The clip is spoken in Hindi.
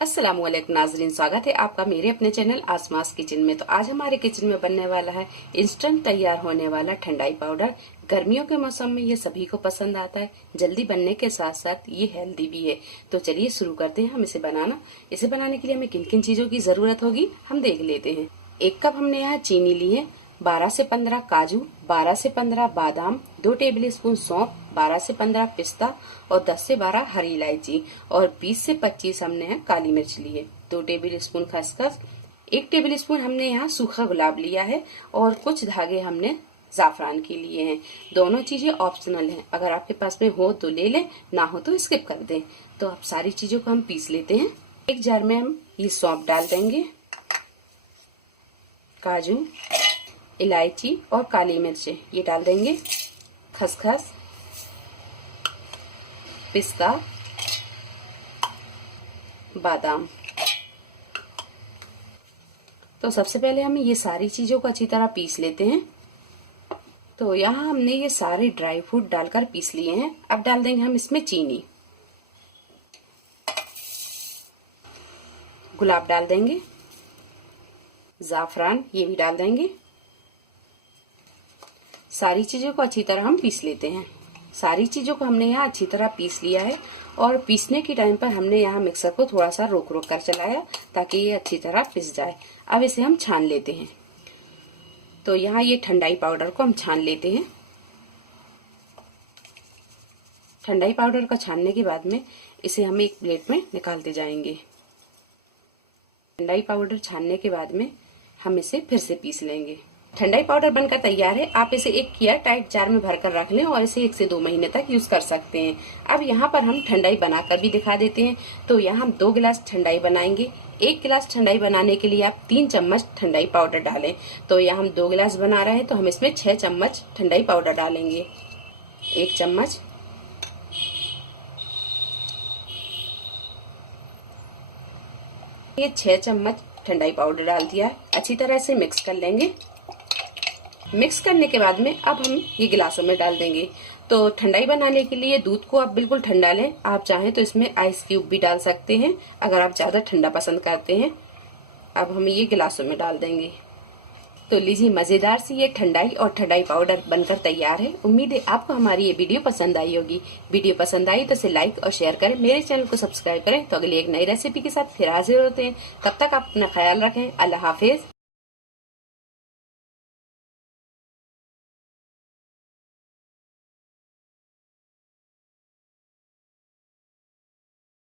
अस्सलाम वालेकुम नाजरीन, स्वागत है आपका मेरे अपने चैनल आसमास किचन में। तो आज हमारे किचन में बनने वाला है इंस्टेंट तैयार होने वाला ठंडाई पाउडर। गर्मियों के मौसम में ये सभी को पसंद आता है, जल्दी बनने के साथ साथ ये हेल्दी भी है। तो चलिए शुरू करते हैं हम इसे बनाना। इसे बनाने के लिए हमें किन किन चीजों की जरूरत होगी हम देख लेते हैं। 1 कप हमने यहाँ चीनी ली है, 12 से 15 काजू, 12 से 15 बादाम, 2 टेबल स्पून सौंफ, 12 से 15 पिस्ता और 10 से 12 हरी इलायची और 20 से 25 हमने काली मिर्च ली है। 2 टेबल स्पून खसखस, 1 टेबल स्पून हमने यहाँ सूखा गुलाब लिया है और कुछ धागे हमने जाफरान के लिए हैं। दोनों चीजें ऑप्शनल हैं, अगर आपके पास में हो तो ले लें, ना हो तो स्किप कर दें। तो अब सारी चीजों को हम पीस लेते हैं। एक जार में हम ये सौंफ डाल देंगे, काजू, इलायची और काली मिर्च ये डाल देंगे, खसखस, पिस्ता, बादाम। तो सबसे पहले हम ये सारी चीजों को अच्छी तरह पीस लेते हैं। तो यहाँ हमने ये सारे ड्राई फ्रूट डालकर पीस लिए हैं। अब डाल देंगे हम इसमें चीनी, गुलाब डाल देंगे, जाफरान ये भी डाल देंगे। सारी चीजों को अच्छी तरह हम पीस लेते हैं। सारी चीजों को हमने यहाँ अच्छी तरह पीस लिया है और पीसने के टाइम पर हमने यहाँ मिक्सर को थोड़ा सा रोक रोक कर चलाया ताकि ये अच्छी तरह पिस जाए। अब इसे हम छान लेते हैं। तो यहाँ ये ठंडाई पाउडर को हम छान लेते हैं। ठंडाई पाउडर का छानने के बाद में इसे हम एक प्लेट में निकालते जाएंगे। ठंडाई पाउडर छानने के बाद में हम इसे फिर से पीस लेंगे। ठंडाई पाउडर बनकर तैयार है। आप इसे एक एयर टाइट जार में भरकर रख लें और इसे 1 से 2 महीने तक यूज कर सकते हैं। अब यहाँ पर हम ठंडाई बनाकर भी दिखा देते हैं। तो यहाँ हम 2 गिलास ठंडाई बनाएंगे। 1 गिलास ठंडाई बनाने के लिए आप 3 चम्मच ठंडाई पाउडर डालें। तो यहाँ हम 2 गिलास बना रहे हैं तो हम इसमें 6 चम्मच ठंडाई पाउडर डालेंगे। 1 चम्मच, ये 6 चम्मच ठंडाई पाउडर डाल दिया है। अच्छी तरह से मिक्स कर लेंगे। मिक्स करने के बाद में अब हम ये गिलासों में डाल देंगे। तो ठंडाई बनाने के लिए दूध को आप बिल्कुल ठंडा लें। आप चाहें तो इसमें आइस क्यूब भी डाल सकते हैं अगर आप ज्यादा ठंडा पसंद करते हैं। अब हम ये गिलासों में डाल देंगे। तो लीजिए, मजेदार सी ये ठंडाई और ठंडाई पाउडर बनकर तैयार है। उम्मीद है आपको हमारी ये वीडियो पसंद आई होगी। वीडियो पसंद आई तो इसे लाइक और शेयर करें, मेरे चैनल को सब्सक्राइब करें। तो अगली एक नई रेसिपी के साथ फिर हाजिर होते हैं। तब तक आप अपना ख्याल रखें। अल्लाह हाफिज।